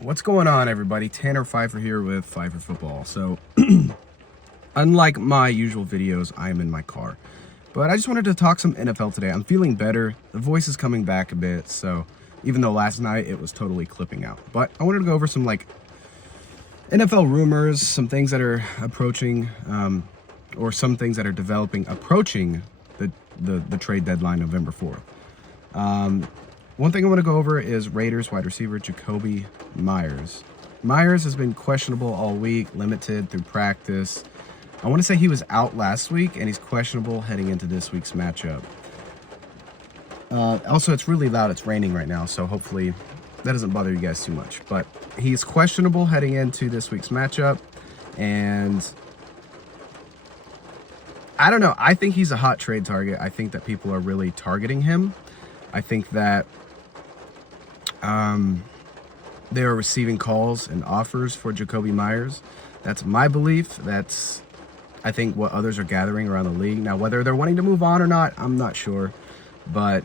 What's going on, everybody? Tanner Phifer here with Phifer Football. So, unlike my usual videos, I am in my car. But I just wanted to talk some NFL today. I'm feeling better. The voice is coming back a bit, so even though last night it was totally clipping out. But I wanted to go over some, NFL rumors, some things that are approaching, or some things that are developing, approaching the trade deadline, November 4th. One thing I want to go over is Raiders wide receiver Jakobi Meyers. Meyers has been questionable all week, limited through practice. I want to say he was out last week, and he's questionable heading into this week's matchup. Also, it's really loud. It's raining right now, so hopefully that doesn't bother you guys too much. But he's questionable heading into this week's matchup, and I don't know. I think he's a hot trade target. I think that people are really targeting him. I think that they are receiving calls and offers for Jakobi Meyers. That's my belief. That's, I think, what others are gathering around the league. Now, whether they're wanting to move on or not, I'm not sure. But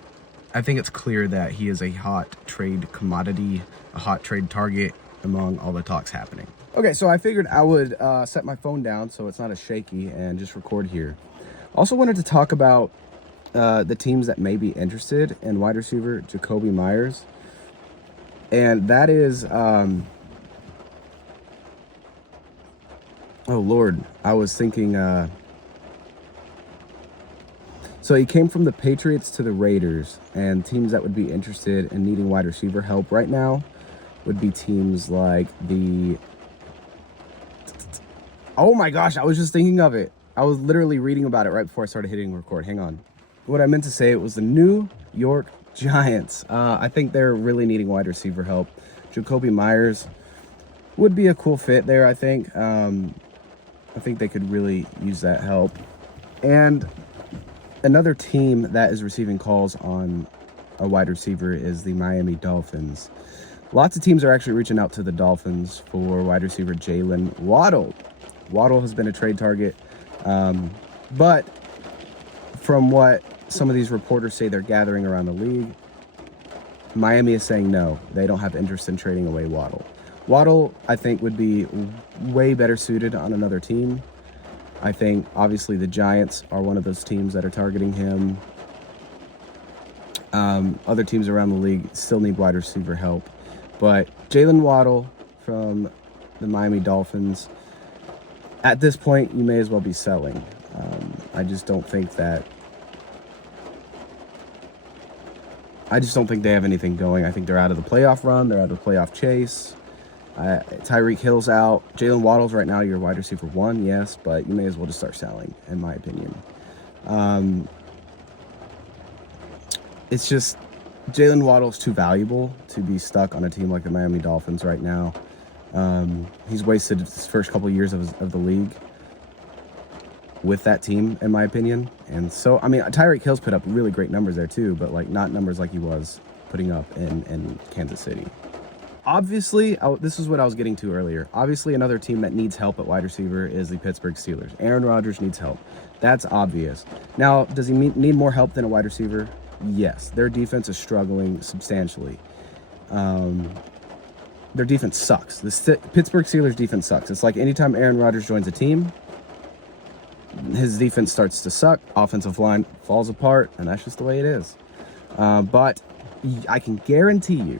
I think it's clear that he is a hot trade commodity, a hot trade target among all the talks happening. Okay, so I figured I would set my phone down so it's not as shaky and just record here. Also wanted to talk about the teams that may be interested in wide receiver Jakobi Meyers. And that is, oh Lord, I was thinking, so he came from the Patriots to the Raiders, and teams that would be interested in needing wide receiver help right now would be teams like oh my gosh, I was just thinking of it. I was literally reading about it right before I started hitting record. Hang on. What I meant to say, it was the New York Giants. I think they're really needing wide receiver help. Jakobi Meyers would be a cool fit there, I think. I think they could really use that help. And another team that is receiving calls on a wide receiver is the Miami Dolphins. Lots of teams are actually reaching out to the Dolphins for wide receiver Jaylen Waddle. Waddle has been a trade target, but from what some of these reporters say they're gathering around the league, Miami is saying no, they don't have interest in trading away Waddle. Waddle, I think, would be way better suited on another team. I think, obviously, the Giants are one of those teams that are targeting him. Other teams around the league still need wide receiver help. But Jaylen Waddle from the Miami Dolphins, at this point, you may as well be selling. I just don't think they have anything going. I think they're out of the playoff run. They're out of the playoff chase. Tyreek Hill's out. Jaylen Waddle's right now your wide receiver one, yes, but you may as well just start selling, in my opinion. It's just Jaylen Waddle's too valuable to be stuck on a team like the Miami Dolphins right now. He's wasted his first couple years of the league with that team, in my opinion. And so, I mean, Tyreek Hill's put up really great numbers there too, but not numbers like he was putting up in Kansas City. Obviously, this is what I was getting to earlier. Obviously, another team that needs help at wide receiver is the Pittsburgh Steelers. Aaron Rodgers needs help. That's obvious. Now, does he need more help than a wide receiver? Yes. Their defense is struggling substantially. Their defense sucks. The Pittsburgh Steelers defense sucks. It's like anytime Aaron Rodgers joins a team, his defense starts to suck, offensive line falls apart, and that's just the way it is. But I can guarantee you,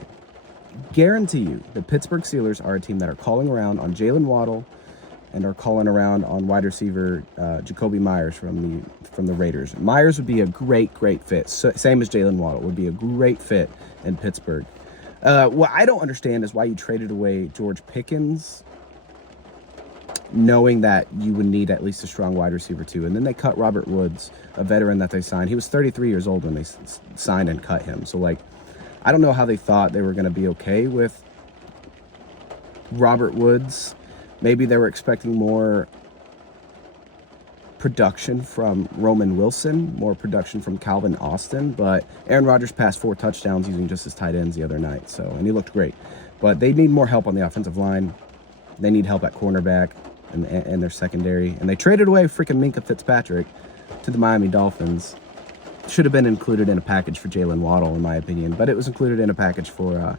the Pittsburgh Steelers are a team that are calling around on Jaylen Waddle and are calling around on wide receiver Jakobi Meyers from the Raiders. Meyers would be a great fit. Same as Jaylen Waddle would be a great fit in Pittsburgh. What I don't understand is why you traded away George Pickens, knowing that you would need at least a strong wide receiver too. And then they cut Robert Woods, a veteran that they signed. He was 33 years old when they signed and cut him. So, I don't know how they thought they were going to be okay with Robert Woods. Maybe they were expecting more production from Roman Wilson, more production from Calvin Austin, but Aaron Rodgers passed 4 touchdowns using just his tight ends the other night, and he looked great. But they need more help on the offensive line. They need help at cornerback and their secondary. And they traded away freaking Minkah Fitzpatrick to the Miami Dolphins. Should have been included in a package for Jaylen Waddle, in my opinion, but it was included in a package for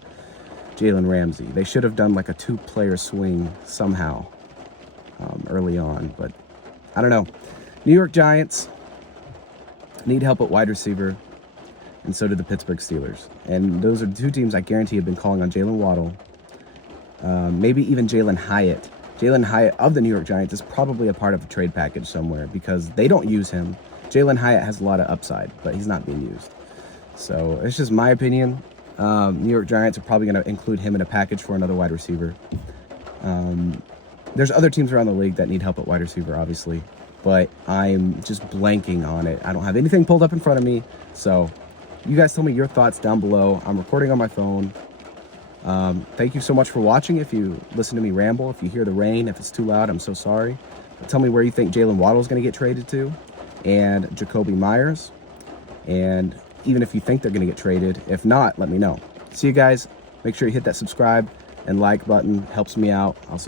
Jalen Ramsey. They should have done like a 2-player swing somehow early on, but I don't know. New York Giants need help at wide receiver, and so do the Pittsburgh Steelers. And those are 2 teams I guarantee have been calling on Jaylen Waddle, maybe even Jalin Hyatt. Jalin Hyatt of the New York Giants is probably a part of a trade package somewhere because they don't use him. Jalin Hyatt has a lot of upside, but he's not being used. So it's just my opinion. New York Giants are probably going to include him in a package for another wide receiver. There's other teams around the league that need help at wide receiver, obviously, but I'm just blanking on it. I don't have anything pulled up in front of me. So you guys tell me your thoughts down below. I'm recording on my phone. Thank you so much for watching. If you listen to me ramble, if you hear the rain, if it's too loud, I'm so sorry. But tell me where you think Jaylen Waddle is going to get traded to, and Jakobi Meyers. And even if you think they're going to get traded, if not, let me know. See you guys. Make sure you hit that subscribe and like button. Helps me out. I'll see you.